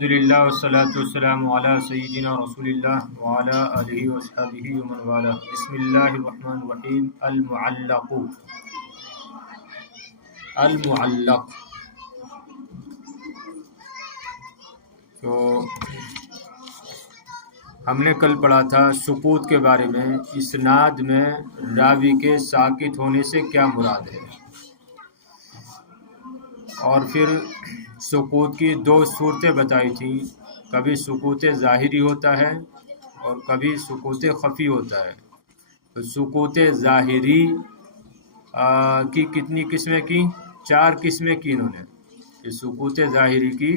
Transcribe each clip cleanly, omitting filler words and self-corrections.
الحمدللہ والصلاة والسلام علی سیدنا رسول اللہ وعلی آلہ وصحبہ ومن والہ۔ بسم اللہ الرحمن الرحیم۔ المعلق تو ہم نے کل پڑھا تھا سکوت کے بارے میں، اسناد میں راوی کے ساکت ہونے سے کیا مراد ہے، اور پھر سکوت کی دو صورتیں بتائی تھیں، کبھی سکوت ظاہری ہوتا ہے اور کبھی سکوت خفی ہوتا ہے۔ تو سکوت ظاہری کی کتنی قسمیں کی؟ 4 قسمیں کی انہوں نے۔ کہ سکوت ظاہری کی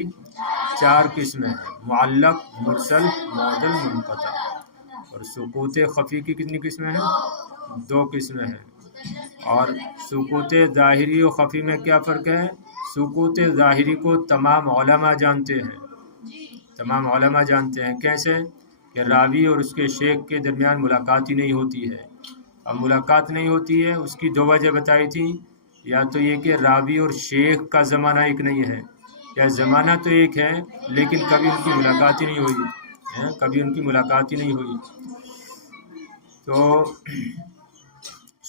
4 قسمیں ہیں، معلق، مرسل، معضل، منقطع۔ اور سکوت خفی کی کتنی قسمیں ہیں؟ 2 قسمیں ہیں۔ اور سکوت ظاہری و خفی میں کیا فرق ہے؟ سکوت ظاہری کو تمام علماء جانتے ہیں۔ کیسے؟ کہ راوی اور اس کے شیخ کے درمیان ملاقات ہی نہیں ہوتی ہے۔ اب ملاقات نہیں ہوتی ہے، اس کی 2 وجہ بتائی تھی، یا تو یہ کہ راوی اور شیخ کا زمانہ ایک نہیں ہے، یا زمانہ تو ایک ہے لیکن کبھی ان کی ملاقات ہی نہیں ہوئی۔ تو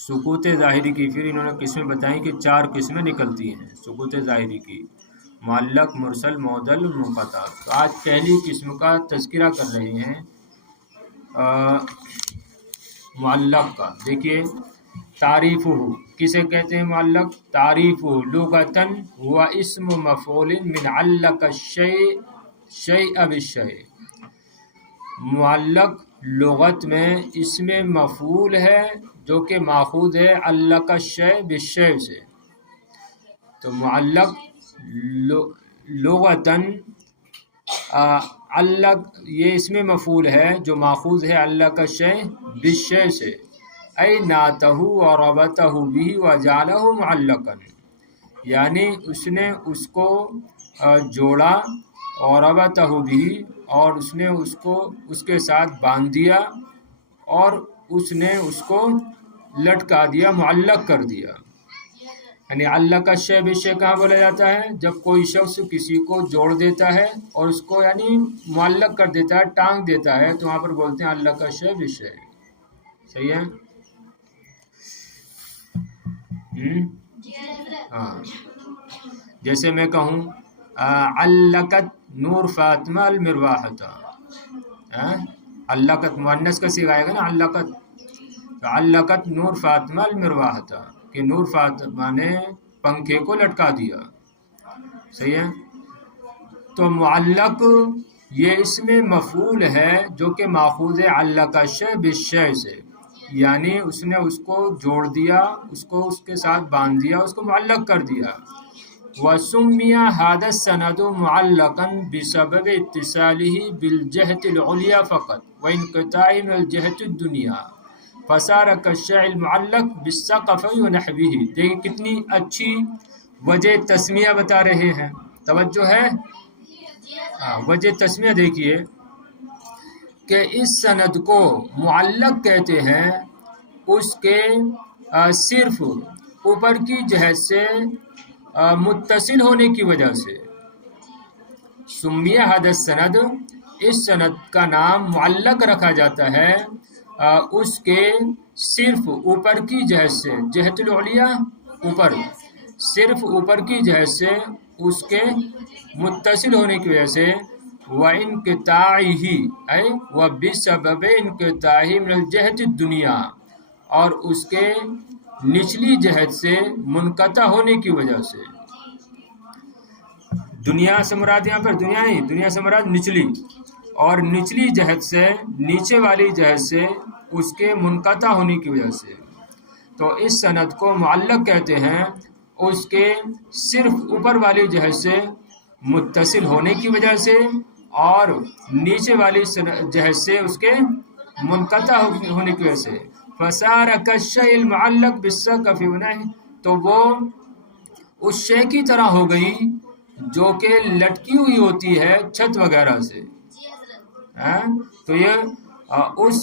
سکوت ظاہری کی پھر انہوں نے قسمیں بتائیں کہ 4 قسمیں نکلتی ہیں سکوت ظاہری کی، معلق، مرسل، معضل، منقطع۔ تو آج پہلی قسم کا تذکرہ کر رہے ہیں معلق کا۔ دیکھیے، تعریف کسے کہتے ہیں معلق؟ تعریف لغتاً ہوا اسم مفعول من علق الشیء بالشیء۔ معلق لغت میں اسم مفعول ہے جو کہ ماخوذ ہے علق الشیء بالشیء سے۔ تو معلق لغتاً علق، یہ اسم مفعول ہے جو ماخوذ ہے علق الشیء بالشیء سے، ای نعتہ وربطہ بہ وجعلہ معلقا، یعنی اس نے اس کو جوڑا، اور ربطہ بہ، اور اس نے اس کو اس کے ساتھ باندھ دیا، اور اس نے اس کو لٹکا دیا، معلق کر دیا۔ یعنی علق الشیء بالشیء کہاں بولا جاتا ہے؟ جب کوئی شخص کسی کو جوڑ دیتا ہے اور اس کو یعنی معلق کر دیتا ہے، ٹانگ دیتا ہے، تو وہاں پر بولتے ہیں علق الشیء بالشیء۔ صحیح ہے؟ ہاں، جیسے میں کہوں علقت نور فاطمہ المرواحۃ، علقت مؤنث کا صیغہ آئے گا نا، علقت، علقت نور فاطمہ المرواحۃ، کہ نور فاطمہ نے پنکھے کو لٹکا دیا۔ صحیح ہے؟ تو معلق یہ اسم مفعول ہے جو کہ ماخوذ ہے علق الشیء بالشیء سے، یعنی اس نے اس کو جوڑ دیا، اس کو اس کے ساتھ باندھ دیا، اس کو معلق کر دیا۔ وَسُمِّيَ هَذَا السَّنَدُ مُعَلَّقًا بِسَبَبِ اتصالہ بالجہة العلیٰ فقط وانقطاعہ من الجہة الدنیا فصار كالشیء المعلق بالسقف ونحوہ۔ دیکھیں کتنی اچھی وجہ تسمیہ بتا رہے ہیں، توجہ ہے؟ وجہ تسمیہ دیکھیے کہ اس سند کو معلق کہتے ہیں اس کے صرف اوپر کی جہت سے متصل ہونے کی وجہ سے۔ سمیہ ھذا السند، اس سند کا نام معلق رکھا جاتا ہے اس کے صرف اوپر کی جہت سے، جہت العلیٰ، اوپر، صرف اوپر کی جہت سے اس کے متصل ہونے کی وجہ سے، وَانْقِطَاعِهِ اے وَبِسَبَبِ انْقِطَاعِهِ مِنَ الْجِهَةِ الدُّنْيَا، اور اس کے نچلی جہت سے منقطع ہونے کی وجہ سے۔ دنیا سے مراد یہاں پر دنیا نہیں، دنیا سے مراد نچلی، اور نچلی جہت سے، نیچے والی جہت سے اس کے منقطع ہونے کی وجہ سے۔ تو اس سند کو معلق کہتے ہیں اس کے صرف اوپر والی جہت سے متصل ہونے کی وجہ سے، اور نیچے والی جہت سے اس کے منقطع ہونے کی وجہ سے۔ فصار كالشيء المعلق بالسقف ونحوه، تو وہ اس شے کی طرح ہو گئی جو کہ لٹکی ہوئی ہوتی ہے چھت وغیرہ سے۔ تو یہ اس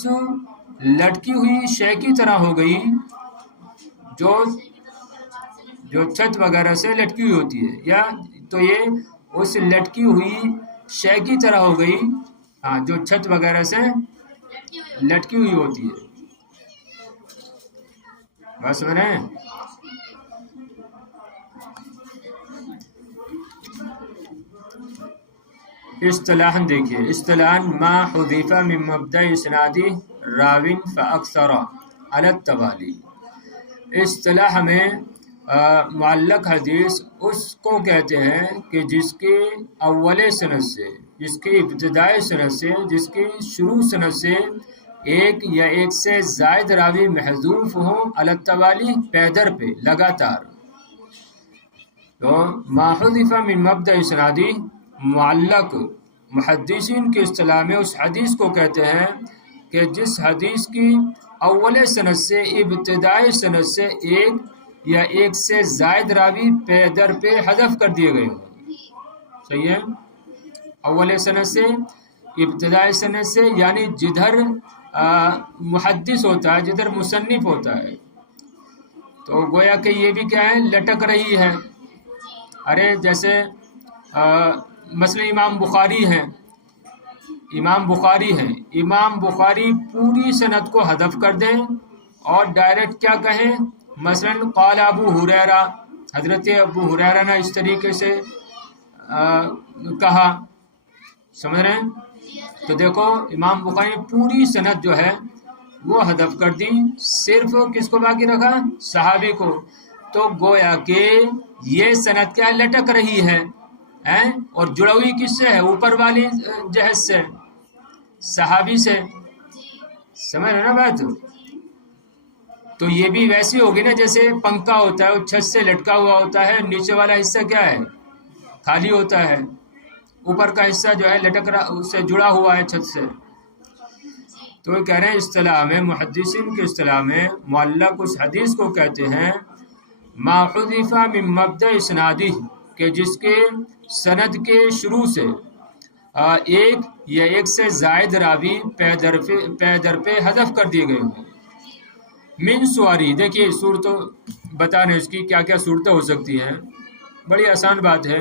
لٹکی ہوئی شے کی طرح ہو گئی جو چھت وغیرہ سے لٹکی ہوئی ہوتی ہے، یا تو یہ اس لٹکی ہوئی شے کی طرح ہو گئی، ہاں، جو چھت وغیرہ سے لٹکی ہوئی ہوتی ہے. بات سمجھ رہے ہیں؟ اصطلاحاً دیکھیے، اصطلاحاً ما حذف من مبدأ اسنادی راوin فاکثر علی التوالی. اصطلاح میں معلق حدیث اس کو کہتے ہیں کہ جس کے اول سند سے، جس کی ابتدائی سند سے، جس کی شروع سند سے ایک یا ایک سے زائد راوی محذوف ہوں علی التوالی، پیدر پہ لگاتار. تو ما حذف من مبدأ اسنادی، معلق محدثین کی اصطلاح میں اس حدیث کو کہتے ہیں کہ جس حدیث کی اول سند سے، ابتدائی سند سے ایک یا ایک سے زائد راوی پے در پہ حذف کر دیے گئے ہوں. صحیح ہے؟ اول سند سے، ابتدائی سند سے، یعنی جدھر محدث ہوتا ہے، جدھر مصنف ہوتا ہے. تو گویا کہ یہ بھی کیا ہے، لٹک رہی ہے. ارے جیسے مثلا امام بخاری ہیں، امام بخاری پوری سند کو حذف کر دیں اور ڈائریکٹ کیا کہیں، مثلا قال ابو ہریرہ، حضرت ابو ہریرہ نے اس طریقے سے کہا. سمجھ رہے ہیں؟ تو دیکھو امام بخاری نے پوری سند جو ہے وہ حذف کر دی، صرف کس کو باقی رکھا، صحابی کو. تو گویا کہ یہ سند کیا لٹک رہی ہے، اور جڑا ہوئی کس سے ہے، اوپر والی جہت سے، صحابی سے. سمجھ رہے نا بات؟ تو یہ بھی ویسی ہوگی نا جیسے پنکھا ہوتا ہے، وہ چھت سے لٹکا ہوا ہوتا ہے، نیچے والا حصہ کیا ہے، خالی ہوتا ہے، اوپر کا حصہ جو ہے لٹک رہا، اس سے جڑا ہوا ہے چھت سے. تو یہ کہہ رہے ہیں اصطلاح میں، محدثین کی اصطلاح میں معلق اس حدیث کو کہتے ہیں ما حذف من مبدأ اسنادی، کہ جس کے سند کے شروع سے ایک یا ایک سے زائد راوی پے در پہ حذف کر دیے گئے ہوں. من سواری، دیکھیے صورتوں بتا رہے ہیں اس کی کیا کیا صورتیں ہو سکتی ہیں. بڑی آسان بات ہے.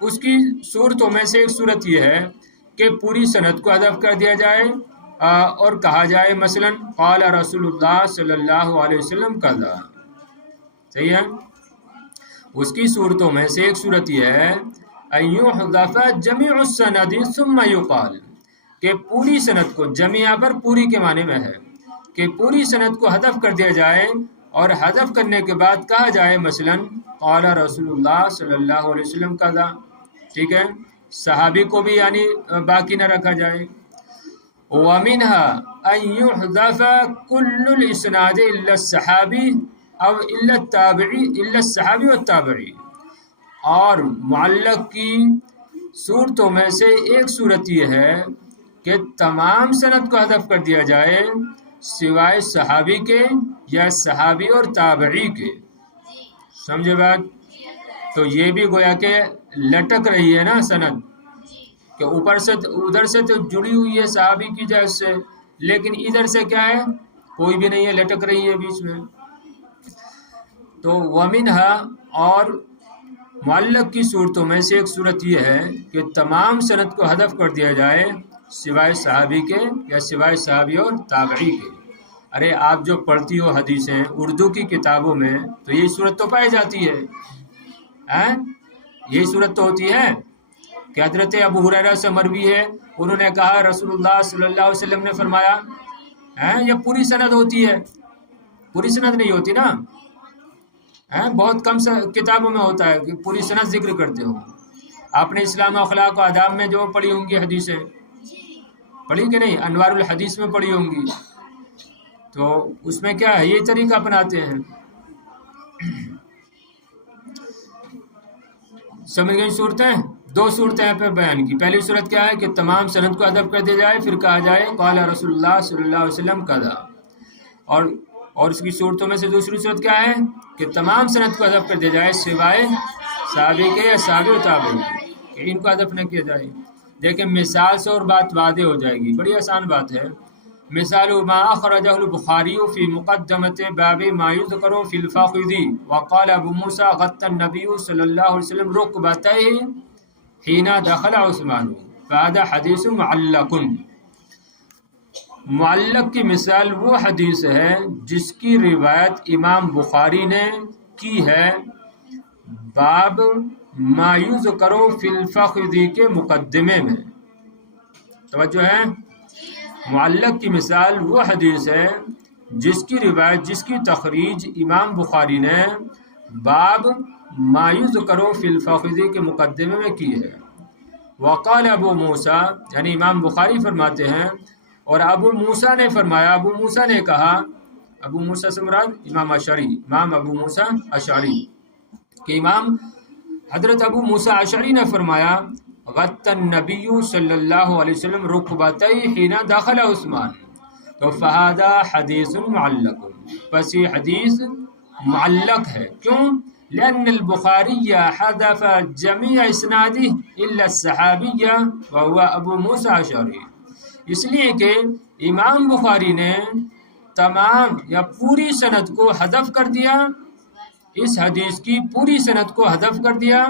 اس کی صورتوں میں سے ایک صورت یہ ہے کہ پوری سند کو حذف کر دیا جائے اور کہا جائے مثلا قال رسول اللہ صلی اللہ علیہ وسلم کذا. صحیح ہے؟ اس کی صورتوں میں سے ایک صورت یہ ہے ان یحذف جمیع السند ثم یقال، کہ پوری سند کو، جمع پر پوری کے معنی میں ہے کہ پوری سند کو حذف کر دیا جائے اور حذف کرنے کے بعد کہا جائے مثلا قال رسول اللہ صلی اللہ علیہ وسلم کذا. ٹھیک ہے؟ صحابی کو بھی یعنی باقی نہ رکھا جائے. ومنها ان يحذف كل الاسناد الا الصحابي او الا التابعي الا الصحابي والتابعي. اور معلق کی صورتوں میں سے ایک صورت یہ ہے کہ تمام سند کو حذف کر دیا جائے سوائے صحابی کے یا صحابی اور تابعی کے. سمجھے بات؟ تو یہ بھی گویا کہ لٹک رہی ہے نا سند، کہ اوپر سے ادھر سے تو جڑی ہوئی ہے صحابی کی جہت سے، لیکن ادھر سے کیا ہے، کوئی بھی نہیں ہے، لٹک رہی ہے بیچ میں. تو ومنها، اور معلق کی صورتوں میں سے ایک صورت یہ ہے کہ تمام سند کو حذف کر دیا جائے سوائے صحابی کے یا سوائے صحابی اور تابعی کے. ارے آپ جو پڑھتی ہو حدیثیں اردو کی کتابوں میں تو یہی صورت تو پائی جاتی ہے، یہی صورت تو ہوتی ہے کہ حضرت ابو ہریرہ سے مروی ہے، انہوں نے کہا رسول اللہ صلی اللہ علیہ وسلم نے فرمایا. یہ پوری سند ہوتی ہے، پوری سند نہیں ہوتی نا. بہت کم کتابوں میں ہوتا ہے کہ پوری سند ذکر کرتے ہو. آپ نے اسلام و اخلاق و آداب میں جو پڑھی ہوں گی حدیثیں، پڑھی کہ نہیں؟ انوار الحدیث میں پڑھی ہوں گی. تو اس میں کیا ہے، یہ طریقہ اپناتے ہیں. سمجھ گئی صورتیں؟ دو صورتیں پہ بیان کی. پہلی صورت کیا ہے کہ تمام سند کو حذف کر دیا جائے، پھر کہا جائے قال رسول اللہ صلی اللہ علیہ وسلم کذا. اور اس کی صورتوں میں سے دوسری صورت کیا ہے کہ تمام سند کو حذف کر دیا جائے سوائے صحابی کے یا صحابی و تابعی کہ ان کو حذف نہ کیا جائے. دیکھیں مثال سے اور بات واضح ہو جائے گی، بڑی آسان بات ہے. مثال ما اخرجہ البخاری فی مقدمۃ باب ما یذکر فی الفخذ وقال ابو موسیٰ غطى النبی صلی اللہ علیہ وسلم رکبتیہ حین دخل عثمان فهذا حدیث معلق. معلق کی مثال وہ حدیث ہے جس کی روایت امام بخاری نے کی ہے باب ما یذکر فی الفخذ کے مقدمے میں. توجہ ہے، معلق کی مثال وہ حدیث ہے جس کی روایت، جس کی تخریج امام بخاری نے باب ما یذکر فی الفخذ کے مقدمے میں کی ہے. وقال ابو موسیٰ، یعنی امام بخاری فرماتے ہیں اور ابو موسیٰ نے فرمایا، ابو موسیٰ نے کہا، ابو موسیٰ سے مراد امام اشعری، امام ابو موسیٰ اشعری، کہ امام حضرت ابو موسیٰ اشعری نے فرمایا غط النبی صلی اللہ علیہ وسلم رکبتئی حین دخل عثمان، تو فہذا حدیث معلق، پس یہ حدیث معلق ہے. کیوں؟ لأن البخاری حذف جميع اسناده الا الصحابی وهو ابو موسیٰ اشعری. اس لیے کہ امام بخاری نے تمام یا پوری سند کو حذف کر دیا، اس حدیث کی پوری سند کو حذف کر دیا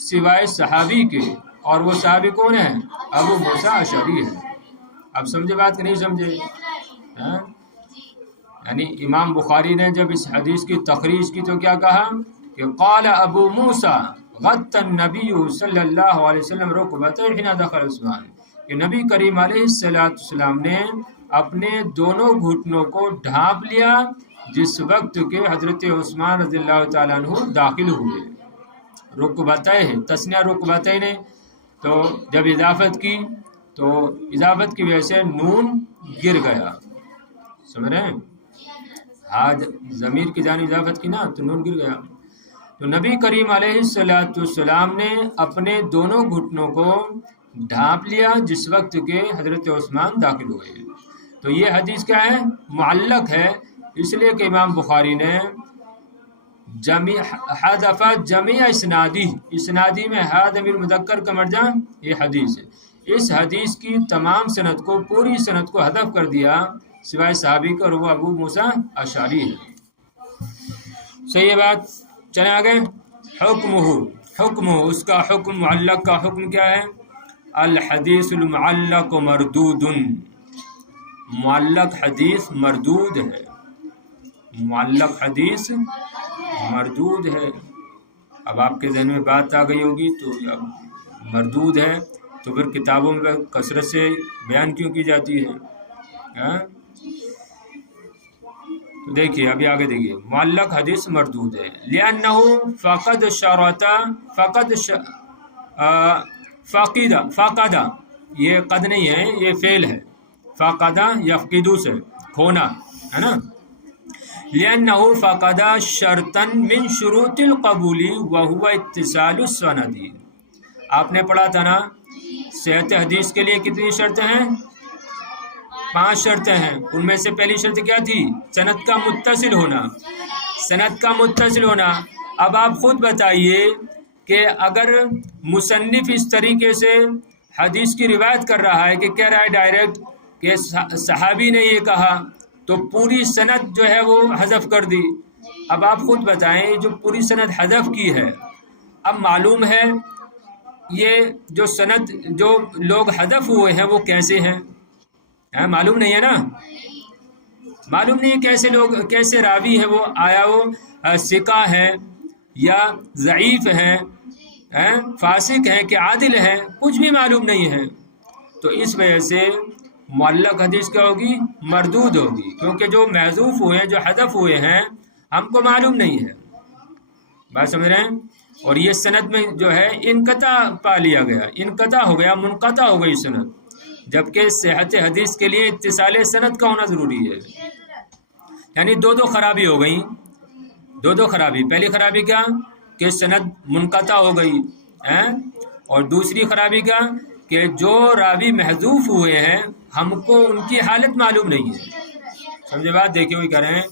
سوائے صحابی کے، اور وہ صحابی کون ہیں؟ ابو موسیٰ اشعری ہے. اب سمجھے بات کہ نہیں سمجھے؟ یعنی امام بخاری نے جب اس حدیث کی تخریج کی تو کیا کہا کہ قال ابو موسیٰ غط النبی صلی اللہ علیہ وسلم رکبتہ حین دخل عثمان، کہ نبی کریم علیہ السلام نے اپنے دونوں گھٹنوں کو ڈھانپ لیا جس وقت کہ حضرت عثمان رضی اللہ تعالیٰ عنہ داخل ہوئے. رکبتہ ہے، تسنیہ رکبتہ نے، تو جب اضافت کی تو اضافت کی وجہ سے نون گر گیا. سمجھ رہے ہیں؟ ہاں ضمیر کی جانب اضافت کی نا تو نون گر گیا. تو نبی کریم علیہ السلام نے اپنے دونوں گھٹنوں کو ڈھانپ لیا جس وقت کہ حضرت عثمان داخل ہوئے. تو یہ حدیث کیا ہے؟ معلق ہے، اس لیے کہ امام بخاری نے حذف جمیع اسنادی، اسنادی میں ہا ضمیر مذکر کا مرجع یہ حدیث ہے، اس حدیث کی تمام سند کو، پوری سند کو حذف کر دیا سوائے صحابی کا، اور وہ ابو موسیٰ اشعری ہے. صحیح ہے بات؟ چلیں آگے. حکم اس کا حکم، معلق کا حکم کیا ہے؟ الحدیث المعلق مردود، معلق حدیث مردود ہے، معلق حدیث مردود ہے. اب آپ کے ذہن میں بات آ گئی ہوگی تو اب مردود ہے تو پھر کتابوں میں کثرت سے بیان کیوں کی جاتی ہے؟ تو دیکھیے ابھی آگے دیکھیے، معلق حدیث مردود ہے لأنہ فقد شرط، فقد یہ قد نہیں ہے، یہ فعل ہے، فقد یفقدو سے کھونا ہے نا. لأنہ فقد شرطا من شروط القبول وهو اتصال السند. آپ نے پڑھا تھا نا صحت حدیث کے لیے کتنی شرطیں ہیں؟ 5 شرطیں ہیں. ان میں سے پہلی شرط کیا تھی؟ سند کا متصل ہونا، سند کا متصل ہونا. اب آپ خود بتائیے کہ اگر مصنف اس طریقے سے حدیث کی روایت کر رہا ہے کہ کہہ رہا ہے ڈائریکٹ کہ صحابی نے یہ کہا، تو پوری سند جو ہے وہ حذف کر دی. اب آپ خود بتائیں جو پوری سند حذف کی ہے، اب معلوم ہے یہ جو سند جو لوگ حذف ہوئے ہیں وہ کیسے ہیں؟ معلوم نہیں ہے نا، معلوم نہیں کیسے لوگ، کیسے راوی ہے وہ، آیا وہ ثقہ ہے یا ضعیف ہے، فاسق ہے کہ عادل ہے، کچھ بھی معلوم نہیں ہے. تو اس وجہ سے معلق حدیث کیا ہوگی؟ مردود ہوگی، کیونکہ جو محذوف ہوئے ہیں، جو حذف ہوئے ہیں، ہم کو معلوم نہیں ہے. بات سمجھ رہے ہیں؟ اور یہ سند میں جو ہے انقطاع پا لیا گیا، انقطاع ہو گیا، منقطع ہو گئی سند، جبکہ صحت حدیث کے لیے اتصال سند کا ہونا ضروری ہے. یعنی دو خرابی ہو گئی، دو خرابی. پہلی خرابی کیا کہ سند منقطع ہو گئی، اور دوسری خرابی کیا کہ جو راوی محذوف ہوئے ہیں ہم کو ان کی حالت معلوم نہیں ہے. سمجھے بات؟ دیکھیں وہی کہہ رہے ہیں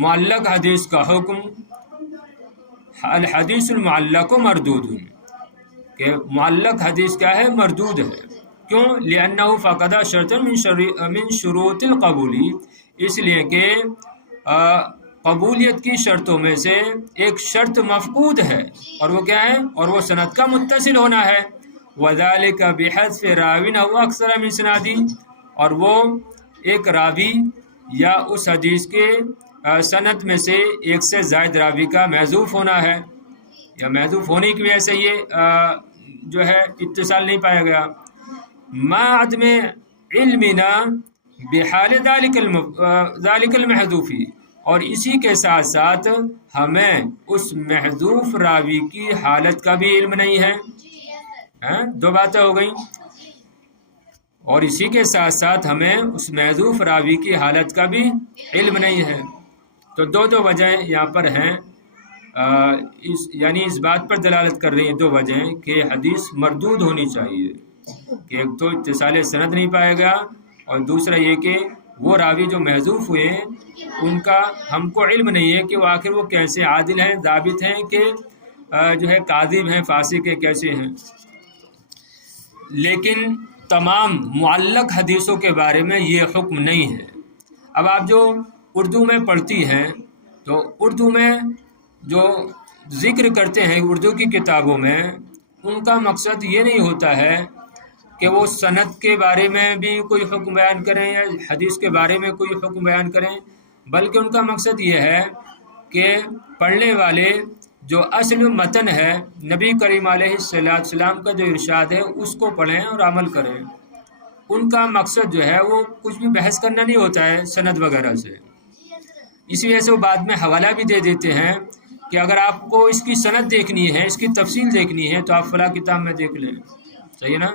معلق حدیث کا حکم، الحدیث المعلق مردود، کہ معلق حدیث کیا ہے؟ مردود ہے. کیوں؟ لأنہ فقد شرطا من شروط القبول، اس لیے کہ قبولیت کی شرطوں میں سے ایک شرط مفقود ہے، اور وہ کیا ہے؟ اور وہ سند کا متصل ہونا ہے۔ وذالک بحذف راوی او اکثر من سنادی، اور وہ ایک راوی یا اس حدیث کے سند میں سے ایک سے زائد راوی کا محذوف ہونا ہے، یا محذوف ہونے کی وجہ سے یہ جو ہے اتصال نہیں پایا گیا۔ ما عدم علمنا بحال ذالک المحذوفی، اور اسی کے ساتھ ساتھ ہمیں اس محذوف راوی کی حالت کا بھی علم نہیں ہے۔ دو باتیں ہو گئیں، اور اسی کے ساتھ ساتھ ہمیں اس محذوف راوی کی حالت کا بھی علم نہیں ہے۔ تو دو وجہیں یہاں پر ہیں، یعنی اس بات پر دلالت کر رہی ہیں دو وجہیں کہ حدیث مردود ہونی چاہیے، کہ ایک تو اتصال سند نہیں پایا گیا، اور دوسرا یہ کہ وہ راوی جو محذوف ہوئے ہیں ان کا ہم کو علم نہیں ہے کہ وہ آخر وہ کیسے عادل ہیں، ضابط ہیں، کہ جو ہے کاذب ہیں، فاسق ہیں، کیسے ہیں۔ لیکن تمام معلق حدیثوں کے بارے میں یہ حکم نہیں ہے۔ اب آپ جو اردو میں پڑھتی ہیں تو اردو میں جو ذکر کرتے ہیں اردو کی کتابوں میں، ان کا مقصد یہ نہیں ہوتا ہے کہ وہ سند کے بارے میں بھی کوئی حکم بیان کریں یا حدیث کے بارے میں کوئی حکم بیان کریں، بلکہ ان کا مقصد یہ ہے کہ پڑھنے والے جو اصل متن ہے نبی کریم علیہ السلام کا جو ارشاد ہے اس کو پڑھیں اور عمل کریں۔ ان کا مقصد جو ہے وہ کچھ بھی بحث کرنا نہیں ہوتا ہے سند وغیرہ سے، اسی وجہ سے وہ بعد میں حوالہ بھی دے دیتے ہیں کہ اگر آپ کو اس کی سند دیکھنی ہے، اس کی تفصیل دیکھنی ہے تو آپ فلاں کتاب میں دیکھ لیں، صحیح ہے نا۔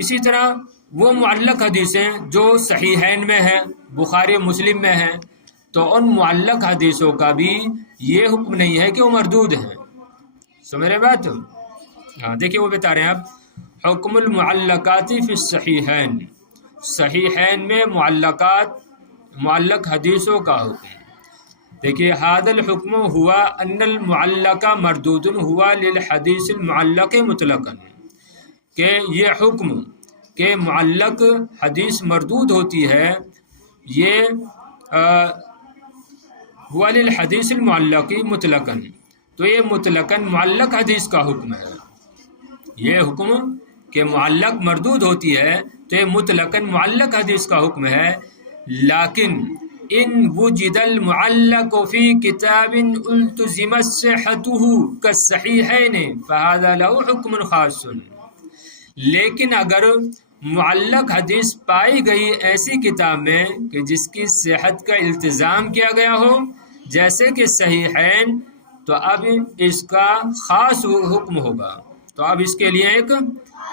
اسی طرح وہ معلق حدیثیں جو صحیحین میں ہیں، بخاری مسلم میں ہیں، تو ان معلق حدیثوں کا بھی یہ حکم نہیں ہے کہ وہ مردود ہیں۔ سمجھ رہے بات؟ ہاں دیکھیے وہ بتا رہے ہیں اب، حکم المعلقات فی الصحیحین، صحیحین میں معلق حدیثوں کا حکم۔ دیکھیے ھذا الحکم ہوا ان المعلق مردود ہوا للحدیث المعلق مطلقا، کہ یہ حکم کہ معلق حدیث مردود ہوتی ہے، یہ ہوا للحدیث المعلق مطلقا، تو یہ مطلقاً معلق حدیث کا حکم ہے۔ یہ حکم کہ معلق مردود ہوتی ہے تو یہ مطلقاً معلق حدیث کا حکم ہے، لیکن ان وجد المعلق فی کتاب التزمت صحته كالصحیحین فهذا له حکم خاص، لیکن اگر معلق حدیث پائی گئی ایسی کتاب میں کہ جس کی صحت کا التزام کیا گیا ہو جیسے کہ صحیحین، تو اب اس کا خاص حکم ہوگا، تو اب اس کے لیے ایک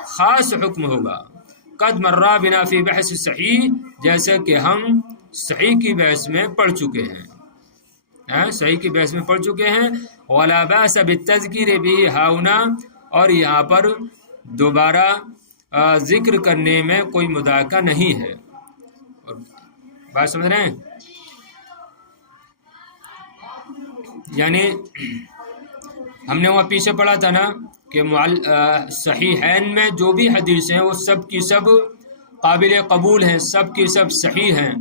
خاص حکم ہوگا۔ قد مرّا بنا فی بحث صحیح، جیسے کہ ہم صحیح کی بحث میں پڑھ چکے ہیں، صحیح کی بحث میں پڑھ چکے ہیں۔ ولا باس بالتذکیر به ہاؤنا، اور یہاں پر دوبارہ ذکر کرنے میں کوئی مذاکرہ نہیں ہے۔ اور بات سمجھ رہے ہیں؟ یعنی ہم نے وہاں پیچھے پڑھا تھا نا کہ صحیحین میں جو بھی حدیث ہیں وہ سب کی سب قابل قبول ہیں، سب کی سب صحیح ہیں،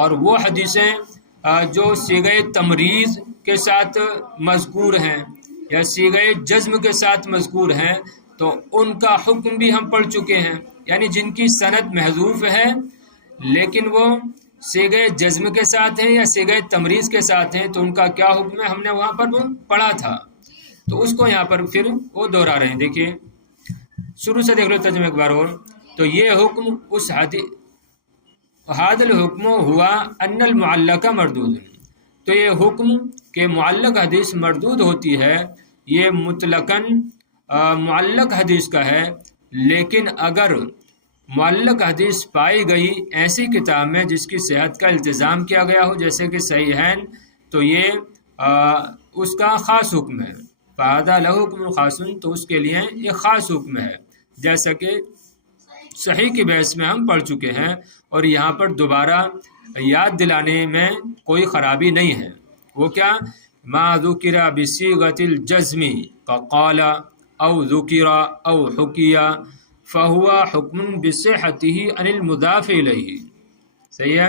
اور وہ حدیثیں جو صیغہ تمریض کے ساتھ مذکور ہیں یا صیغہ جزم کے ساتھ مذکور ہیں تو ان کا حکم بھی ہم پڑھ چکے ہیں، یعنی جن کی سند محذوف ہے لیکن وہ صیغہ جزم کے ساتھ ہیں یا صیغہ تمریض کے ساتھ ہیں تو ان کا کیا حکم ہے، ہم نے وہاں پر پڑھا تھا، تو اس کو یہاں پر پھر وہ دہرا رہے ہیں۔ دیکھیے شروع سے دیکھ لو ترجمہ ایک بار اور، تو یہ حکم اس ھذا الحکم ہوا ان المعلق مردود، تو یہ حکم کہ معلق حدیث مردود ہوتی ہے یہ مطلقاً معلق حدیث کا ہے، لیکن اگر معلق حدیث پائی گئی ایسی کتاب میں جس کی صحت کا التزام کیا گیا ہو جیسے کہ صحیحین، تو یہ اس کا خاص حکم ہے۔ فَهَذَا لَهُ حُکْمٌ خَاصٌ، تو اس کے لیے ایک خاص حکم ہے، جیسا کہ صحیح کی بحث میں ہم پڑھ چکے ہیں، اور یہاں پر دوبارہ یاد دلانے میں کوئی خرابی نہیں ہے۔ وہ کیا؟ ما ذکر بصیغۃ الجزم فقال او ذکر او حکی فهو حکم بصحته عن المضاف الیہ، صحیح ہے؟